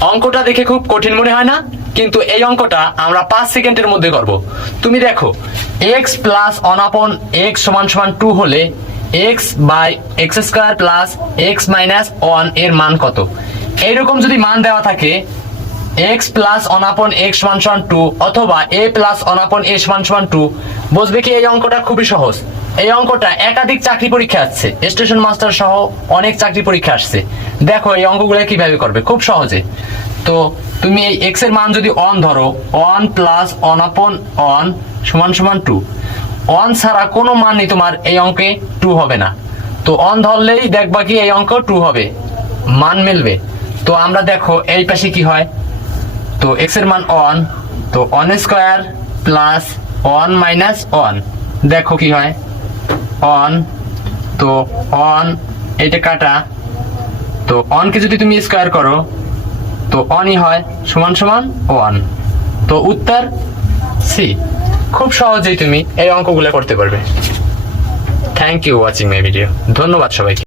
অঙ্কটা দেখে খুব কঠিন মনে হয় না, কিন্তু এই অঙ্কটা আমরা 5 সেকেন্ডের মধ্যে করব। তুমি দেখো, x প্লাস 1/x সমান সমান 2 হলে x by x square plus x minus 1 এর মান কত? এইরকম যদি মান দেওয়া থাকে x প্লাস 1/x সমান সমান 2 অথবা a প্লাস 1/a সমান সমান 2, বুঝবে কি এই অঙ্কটা খুবই সহজ। এই অঙ্কটা একাধিক চাকরি পরীক্ষা আসছে, স্টেশন মাস্টার সহ অনেক চাকরি পরীক্ষা আসছে। দেখো এই অঙ্কগুলো কিভাবে করবে, খুব সহজে। তো তুমি এই x এর মান যদি 1 ধরো, 1 প্লাস 1/1 সমান সমান 2, 1 ছাড়া কোনো মানই তোমার এই অঙ্কে 2 হবে না। তো 1 ধরলেই দেখবা কি এই অঙ্ক 2 হবে, মান মিলবে। তো আমরা দেখো এই পাশে কি হয়, তো x এর মান 1, তো 1 স্কয়ার প্লাস 1 মাইনাস 1, দেখো কি হয় 1, তো 1 এটা কাটা, তো 1 কে যদি তুমি স্কয়ার করো তো 1 ই হয়, সমান সমান 1। তো উত্তর সি। খুব সহজেই তুমি এই অঙ্কগুলো করতে পারবে। Thank you watching my video. ধন্যবাদ সবাইকে।